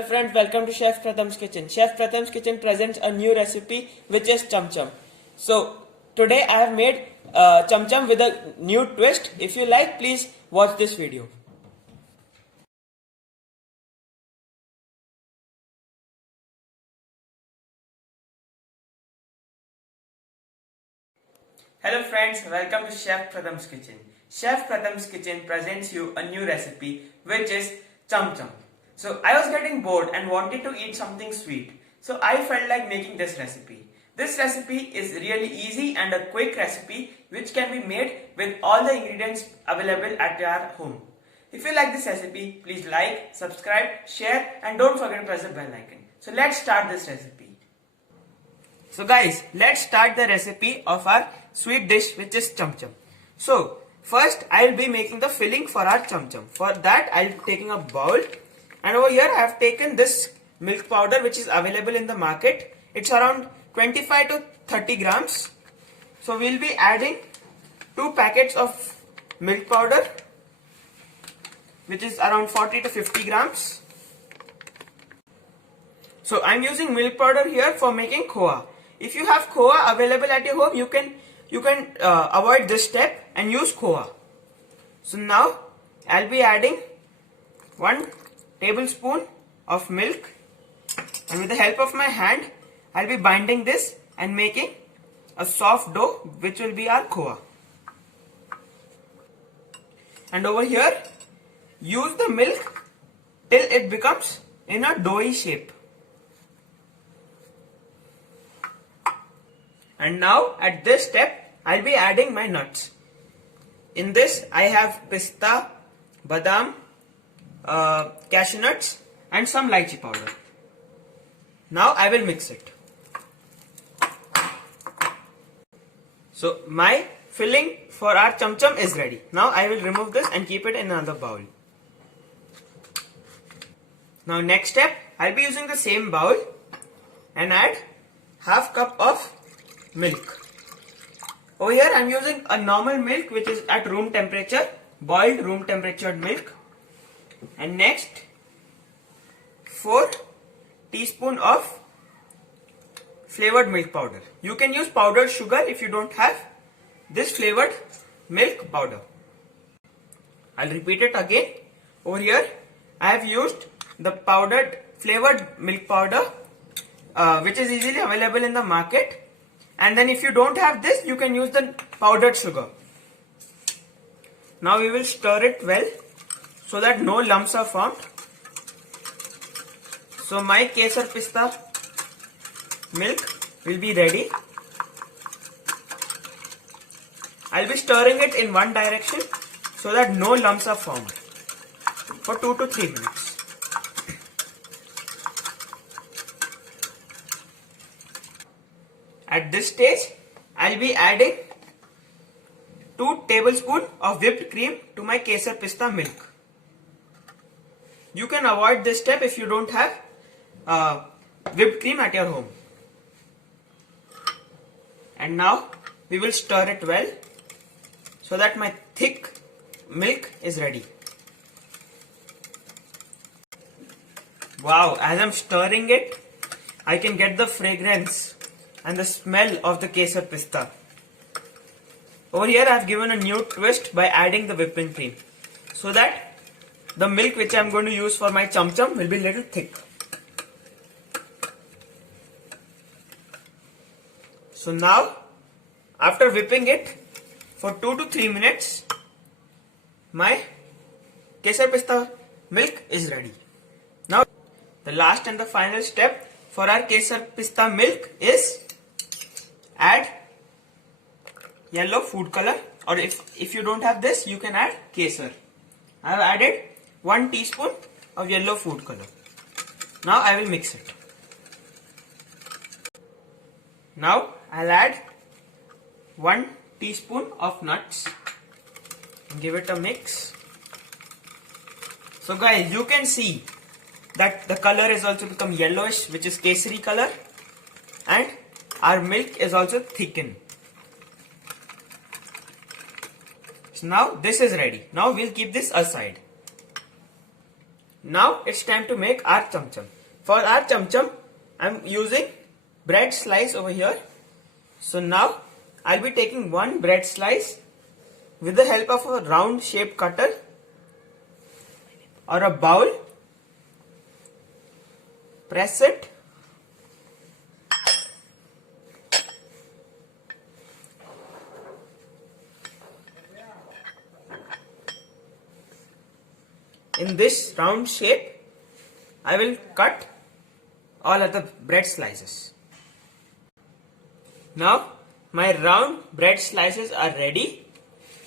Hi friends, welcome to Chef Pratham's Kitchen. Chef Pratham's Kitchen presents a new recipe which is cham cham. So today I have made cham cham with a new twist. If you like, please watch this video. Hello friends, welcome to Chef Pratham's Kitchen. Chef Pratham's Kitchen presents you a new recipe which is cham cham. So I was getting bored and wanted to eat something sweet. So I felt like making this recipe. This recipe is really easy and a quick recipe which can be made with all the ingredients available at your home. If you like this recipe, please like, subscribe, share and don't forget to press the bell icon. So let's start this recipe. So guys, let's start the recipe of our sweet dish which is cham cham. So first I will be making the filling for our cham cham. For that I will be taking a bowl, and over here I have taken this milk powder which is available in the market. It's around 25 to 30 grams. So we will be adding 2 packets of milk powder which is around 40 to 50 grams. So I am using milk powder here for making khoa. If you have khoa available at your home, you can avoid this step and use khoa. So now I'll be adding 1 tablespoon of milk, and with the help of my hand I'll be binding this and making a soft dough which will be our khoa. And over here use the milk till it becomes in a doughy shape. And now at this step I'll be adding my nuts. In this I have pista, badam, cashew nuts and some lychee powder. Now I will mix it. So my filling for our cham cham is ready. Now I will remove this and keep it in another bowl. Now next step, I'll be using the same bowl and add half cup of milk. Over here I am using a normal milk which is at room temperature, boiled room temperature milk. And next 4 teaspoon of flavored milk powder. You can use powdered sugar if you don't have this flavored milk powder. I'll repeat it again. Over here I have used the powdered flavored milk powder which is easily available in the market. And then if you don't have this, you can use the powdered sugar. Now we will stir it well so that no lumps are formed. So my kesar pista milk will be ready. I'll be stirring it in one direction so that no lumps are formed for 2 to 3 minutes. At this stage, I'll be adding 2 tablespoons of whipped cream to my kesar pista milk. You can avoid this step if you don't have whipped cream at your home. And now we will stir it well so that my thick milk is ready. Wow, as I'm stirring it, I can get the fragrance and the smell of the kesar pista. Over here I have given a new twist by adding the whipping cream so that the milk which I am going to use for my cham cham will be a little thick. So now after whipping it for 2 to 3 minutes, my kesar pista milk is ready. Now the last and the final step for our kesar pista milk is add yellow food color, or if you don't have this, you can add kesar. I have added 1 teaspoon of yellow food color. Now I will mix it. Now I'll add 1 teaspoon of nuts and give it a mix. So guys, you can see that the color has also become yellowish, which is kesari color, and our milk is also thickened. So now this is ready. Now we'll keep this aside. Now it's time to make our cham cham. For our cham cham, I'm using bread slice over here. So now I'll be taking one bread slice with the help of a round shape cutter or a bowl. Press it. In this round shape, I will cut all of the bread slices. Now my round bread slices are ready.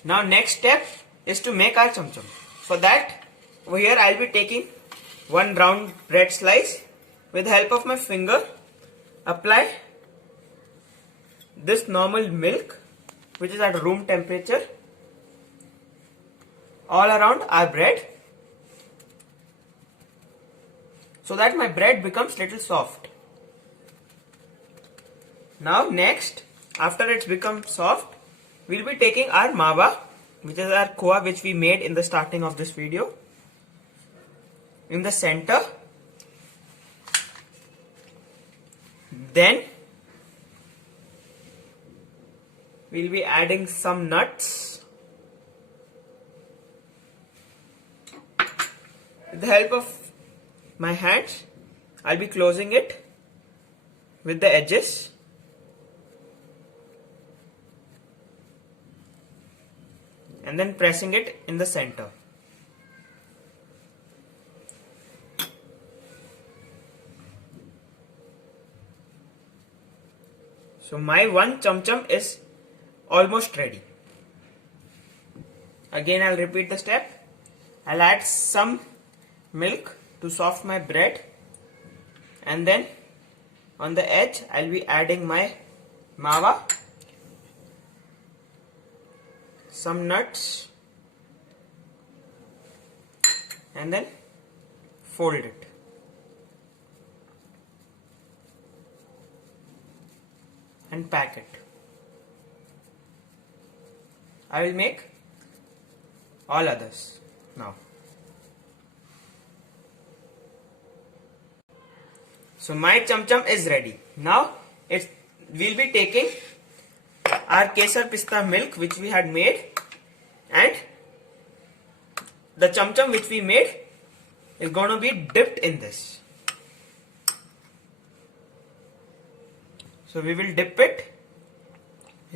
Now next step is to make our cham cham. For that, over here I will be taking one round bread slice. With the help of my finger, apply this normal milk, which is at room temperature, all around our bread, so that my bread becomes little soft. Now next, after it's become soft, we'll be taking our mawa, which is our khoa which we made in the starting of this video, in the center. Then we'll be adding some nuts. With the help of my hands, I'll be closing it with the edges. And then pressing it in the center. So my one cham cham is almost ready. Again I'll repeat the step. I'll add some milk to soften my bread, and then on the edge I'll be adding my mawa, some nuts, and then fold it. And pack it. I will make all others now. So my cham cham is ready. Now we'll be taking our kesar pista milk which we had made, and the cham cham which we made is going to be dipped in this. So we will dip it,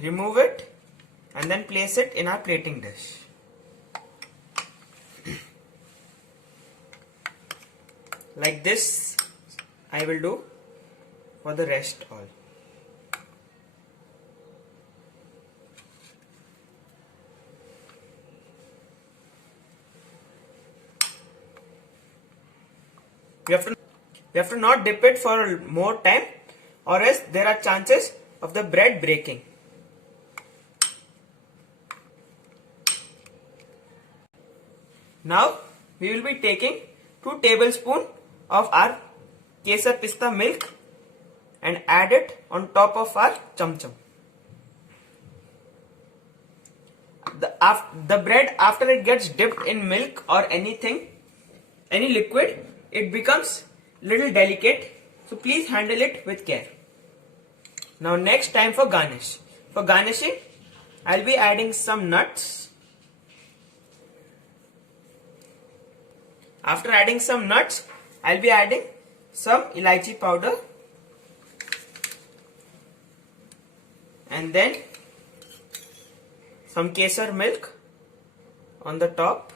remove it, and then place it in our plating dish. Like this I will do for the rest all. We have to not dip it for more time, or else there are chances of the bread breaking. Now we will be taking 2 tablespoons of our kesar pista milk and add it on top of our cham cham. The bread, after it gets dipped in milk or anything, any liquid, it becomes little delicate, so please handle it with care. Now next time for garnish. For garnishing, I'll be adding some nuts. After adding some nuts, I'll be adding some elaichi powder, and then some kesar milk on the top.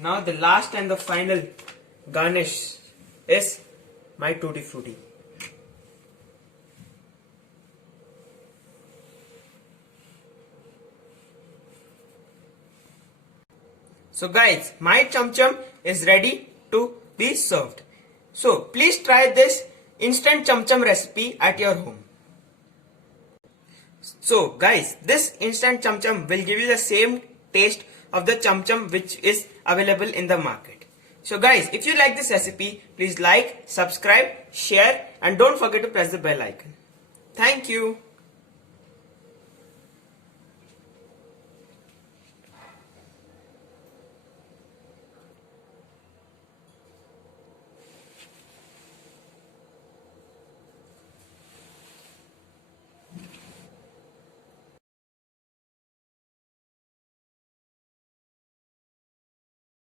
Now the last and the final garnish is my tutti frutti. So guys, my cham cham is ready to be served. So please try this instant cham cham recipe at your home. So guys, this instant cham cham will give you the same taste of the cham cham which is available in the market. So guys, if you like this recipe, please like, subscribe, share, and don't forget to press the bell icon. Thank you.